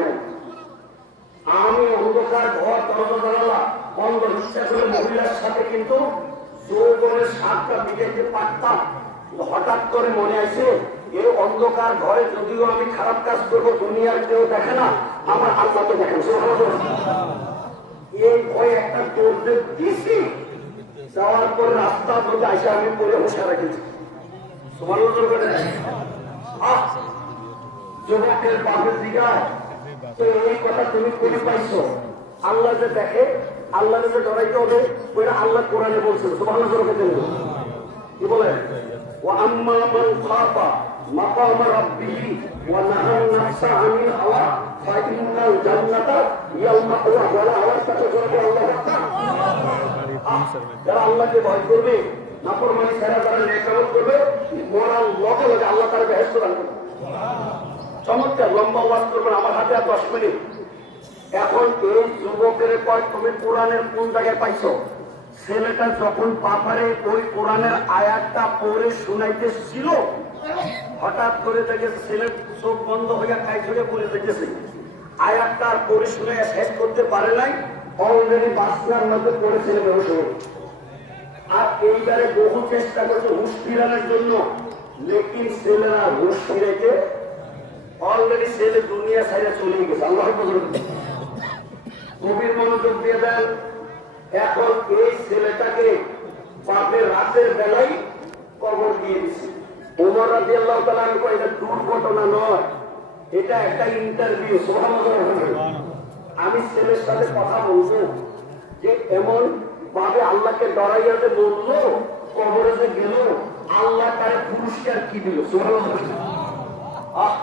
নেই। আমি অন্ধকার ঘর দরজা বন্ধ ইচ্ছা মহিলার সাথে কিন্তু হঠাৎ করে মনে আছে এই অন্ধকার ঘরে যদিও আমি খারাপ কাজ করব, দুনিয়ার কেউ দেখে না, আমার আল্লাহকে দেখেন এই ভয়ে একটা দৌড়তে দিছি। যাওয়ার পর রাস্তার আসে আমি পরে বসে রেখেছি। সমান আহ! যুবকের বাপের দিঘায় তো এই কথা তুমি করে পাইছো। আল্লাহ যে দেখে, আল্লাহ যে ডরাইতে হবে, ওইটা আল্লাহ কোরআনে বলছে দেবো কি বলে? ও আম্মা মান খাফা হাওয়া, ফাইনাল জান্নাতা ইয়াউমা ওয়া ওয়ালা আওয়াজ তাকে জোরে আল্লাহ যারা আল্লাহকে ভয় করবে, নাফরমানি ছাড়া যারা নেকামত করবে, মরার লগে লগে আল্লাহ তার দান করবে। চমৎকার লম্বা ওয়াজ করবেন, আমার হাতে আর দশ মিনিট। এখন এই যুবকের পর তুমি কোরআনের কোন জায়গায় পাইছো? ছেলেটা যখন পাপারে ওই কোরআনের আয়াতটা পড়ে শুনাইতেছিল, হঠাৎ করে দেখে ছেলে চোখ বন্ধ হইয়া খাই ধরে পড়ে দেখেছে আয়াতটা আর পড়ে শুনে শেষ করতে পারে নাই অলরেডি বাসনার মধ্যে পড়ে ছেলে বেরোস আর এইবারে বহু চেষ্টা করছে হুশ ফিরানোর জন্য, লেকিন ছেলেরা হুশ ফিরেছে অলরেডি ছেলে দুনিয়া সাইডে চলে গেছে আল্লাহ কবির মনোযোগ দিয়ে দেন। এখন এই ছেলেটাকে পাপের রাতের বেলায় কবর দিয়ে ওমর রাজি আল্লাহ তালা আমি এটা দুর্ঘটনা নয়। এটা একটা ইন্টারভিউ আমি ছেলের সাথে কথা বলব যে এমন ভাবে আল্লাহকে ডরাইয়া বলল, কবরে যে গেল, আল্লাহ তার পুরস্কার কি দিল? আ-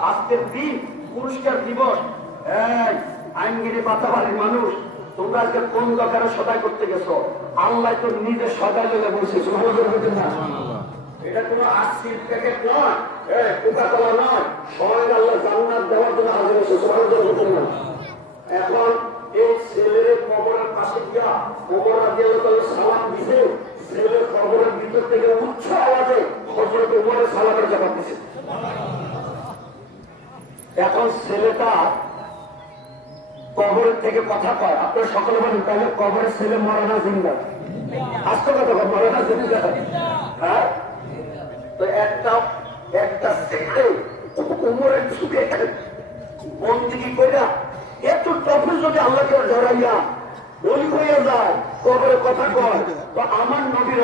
আজকের দিন পুরস্কার দিবস। এই আইনগিরি বাতাবাড়ির মানুষ তোমরা আজকে কোন দরকারে সদাই করতে গেছো? আল্লাহ তো নিজে সদাই লেগে বলছে এটা কোনো আশির প্যাকেট নয় এ কোকা কোলা নয় স্বয়ং আল্লাহ জান্নাত দেওয়ার জন্য হাজির হয়েছে সুবহানাল্লাহ। এখন এই ছেলের কবরের পাশে গিয়া কবর রাদিয়াল্লাহু সালাম দিছে ছেলের কবরের ভিতর থেকে উচ্চ আওয়াজে উমরের সালামের জবাব দিছে। এখন ছেলেটা কবরের থেকে কথা কয়। আপনার সকলে বলেন তাহলে কবরের ছেলে মরে না জিন্দা। আসতে কথা কয়, মরে না জিন্দা। হ্যাঁ? তো একটা একটা ছেলে উমরের যুগে বন্দিগি কইরা এত টফে যদি আল্লাহকে ডরাইয়া বলি হইয়া যায় কবরে কথা কয়। তো আমার নবীর